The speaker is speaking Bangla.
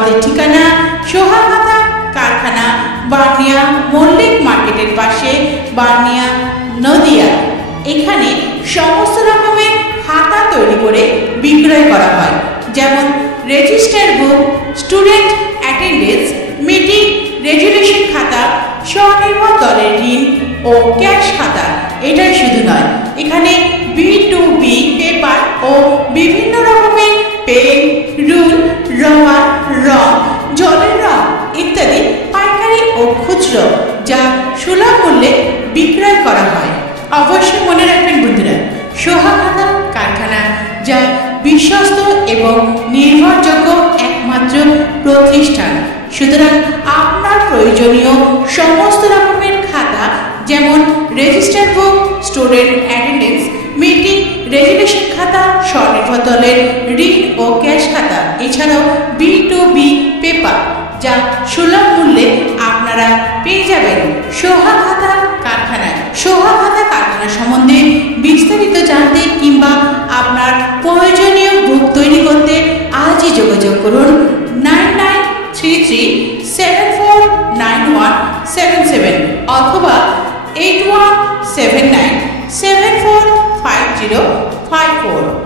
আমাদের ঠিকানা সোহা খাতা কারখানা, বার্নিয়া মল্লিক মার্কেটের পাশে, বার্নিয়া, নদিয়া। এখানে সমস্ত রকমের খাতা তৈরি করে বিক্রয় করা হয়, যেমন register book, student attendance, meeting resolution খাতা, স্বনির্ভর দলের ঋণ ও ক্যাশ খাতা। এটাই শুধু নয়, এখানে B2B পেপার ও বিভিন্ন রকমের পেন, রুল, রবার, রং, জলের রং ইত্যাদি পাইকারি ও খুচরো যা সুলভ মূল্যে বিক্রয় করা হয়। অবশ্যই মনে রাখবেন বন্ধুরা, সোহা খাতা কারখানা যা বিশ্বস্ত এবং নির্ভরযোগ্য একমাত্র প্রতিষ্ঠান। সুতরাং আপনার প্রয়োজনীয় সমস্ত রকমের খাতা, যেমন register book, student attendance, meeting resolution খাতা, স্বনির্ভর দলের ঋণ ও ক্যাশ খাতা, এছাড়াও B2B পেপার যা সুলভ মূল্যে আপনারা পেয়ে যাবেন সোহা খাতা কারখানায়। সোহা খাতা কারখানা সম্বন্ধে বিস্তারিত জানতে কিংবা আপনার প্রয়োজনীয় বুক তৈরি করতে আজই যোগাযোগ করুন 9933749177 অথবা 8179745054।